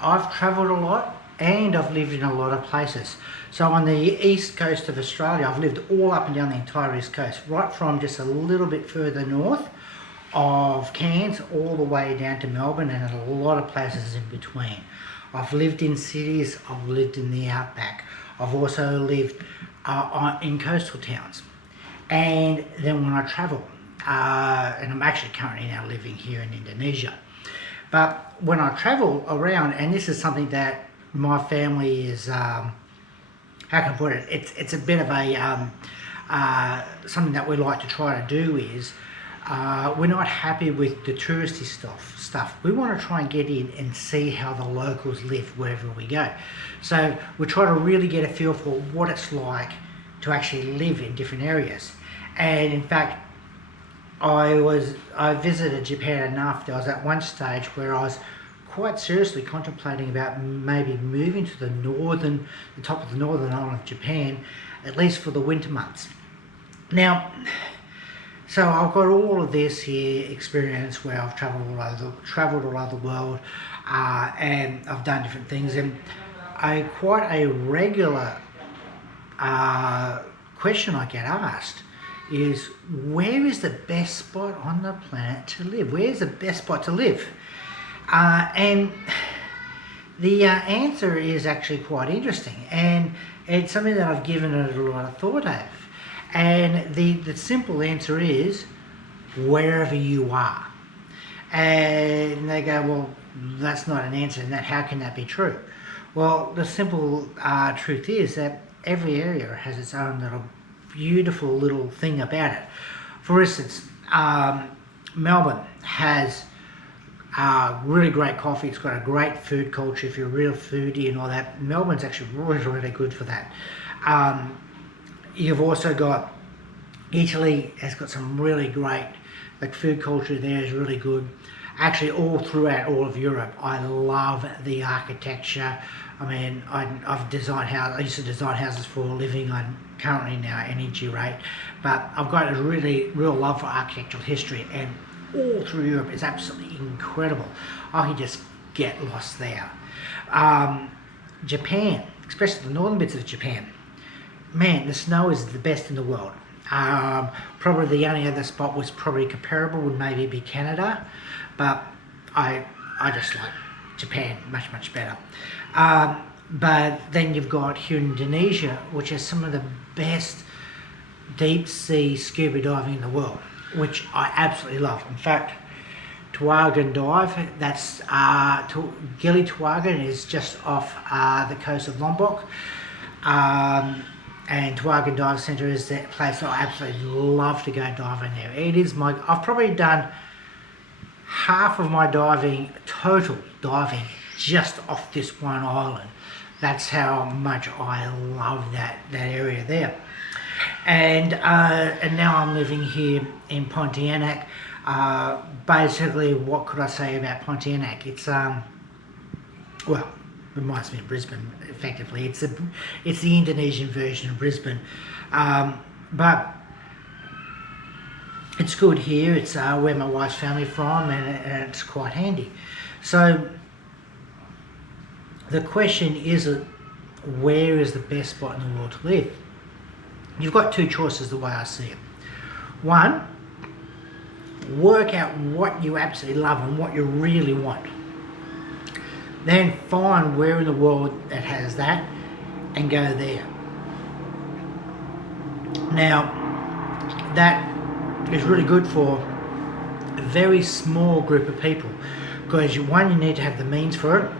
I've travelled a lot and I've lived in a lot of places. So on the east coast of Australia, I've lived all up and down the entire east coast, right from just a little bit further north of Cairns all the way down to Melbourne and a lot of places in between. I've lived in cities, I've lived in the outback, I've also lived in coastal towns. And then when I travel, and I'm actually currently now living here in Indonesia, but when I travel around, and this is something that my family is, how can I put it, it's a bit of a, something that we like to try to do is, we're not happy with the touristy stuff. We want to try and get in and see how the locals live wherever we go. So we try to really get a feel for what it's like to actually live in different areas. And in fact, I visited Japan enough. There was at one stage where I was quite seriously contemplating about maybe moving to the top of the northern island of Japan, at least for the winter months. Now, so I've got all of this here experience where I've travelled all over the world, and I've done different things. And quite a regular question I get asked is, where is the best spot on the planet to live? Where's the best spot to live? And the answer is actually quite interesting, and it's something that I've given it a lot of thought of. And the simple answer is wherever you are. And they go, well, that's not an answer, and how can that be true? Well, the simple truth is that every area has its own little beautiful little thing about it. For instance, Melbourne has really great coffee. It's got a great food culture. If you're a real foodie and all that, Melbourne's actually really good for that. You've also got Italy has got some really great, like, food culture there is really good. Actually, all throughout all of Europe, I love the architecture. I mean, I've designed houses. I used to design houses for a living. I'm currently now energy rate, but I've got a real love for architectural history, and all through Europe is absolutely incredible. I can just get lost there. Japan, especially the northern bits of Japan, man, the snow is the best in the world. Probably the only other spot was probably comparable would maybe be Canada, but I just like Japan much better. But then you've got here in Indonesia, which has some of the best deep sea scuba diving in the world, which I absolutely love. In fact, Tuagan Dive, that's Gili Tuagan is just off the coast of Lombok. And Tuagan Dive Centre is the place I absolutely love to go diving there. It is I've probably done half of my total diving just off this one island. That's how much I love that area there. And now I'm living here in Pontianak. Basically, what could I say about Pontianak? It's well, reminds me of Brisbane. Effectively, it's the Indonesian version of Brisbane, but it's good here. It's where my wife's family from, and it's quite handy. So the question is, where is the best spot in the world to live? You've got two choices the way I see it. One, work out what you absolutely love and what you really want. Then find where in the world that has that and go there. Now, that is really good for a very small group of people, because one, you need to have the means for it,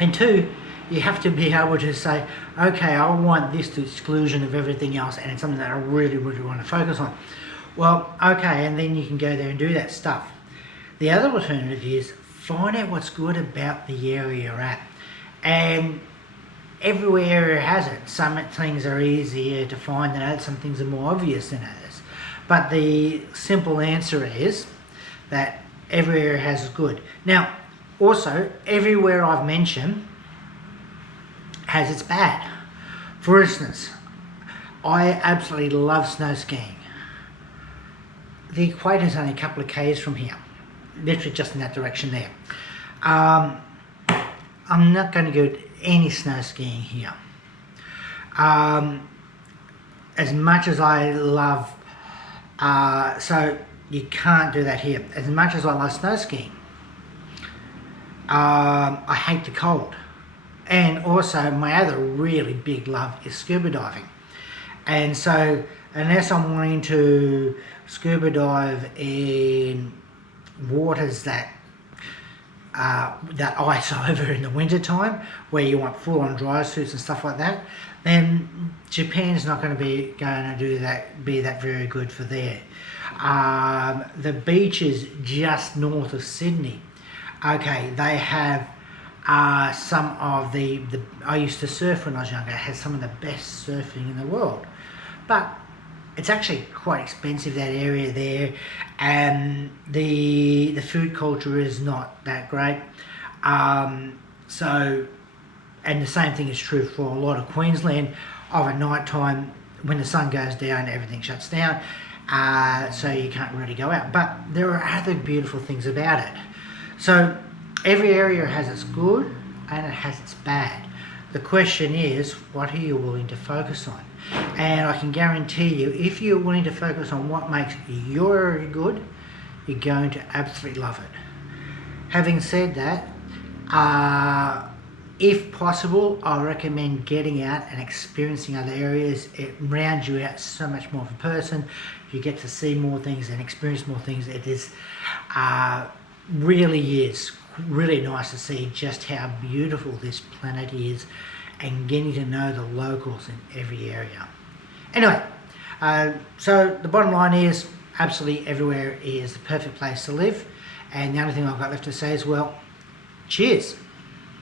and two, you have to be able to say, okay, I want this to exclusion of everything else, and it's something that I really want to focus on. Well, okay, and then you can go there and do that stuff. The other alternative is find out what's good about the area you're at. And every area has it. Some things are easier to find than others, some things are more obvious than others. But the simple answer is that every area has good. Now, also, everywhere I've mentioned has its bad. For instance, I absolutely love snow skiing. The equator is only a couple of k's from here, literally just in that direction there. I'm not going to go any snow skiing here. As much as I love, so you can't do that here. As much as I love snow skiing, I hate the cold. And also my other really big love is scuba diving. And so unless I'm wanting to scuba dive in waters that ice over in the winter time, where you want full-on dry suits and stuff like that, then Japan's not going to be that very good for there. The beaches just north of Sydney, okay, they have some of the I used to surf when I was younger. It has some of the best surfing in the world, but it's actually quite expensive, that area there, and the food culture is not that great. So, and the same thing is true for a lot of Queensland. Of a night time, when the sun goes down, everything shuts down, so you can't really go out. But there are other beautiful things about it. So every area has its good and it has its bad. The question is, what are you willing to focus on? And I can guarantee you, if you're willing to focus on what makes your area good, you're going to absolutely love it. Having said that, if possible, I recommend getting out and experiencing other areas. It rounds you out so much more of a person. You get to see more things and experience more things. It is really nice to see just how beautiful this planet is and getting to know the locals in every area. Anyway, so the bottom line is absolutely everywhere is the perfect place to live, and the only thing I've got left to say is, well, cheers.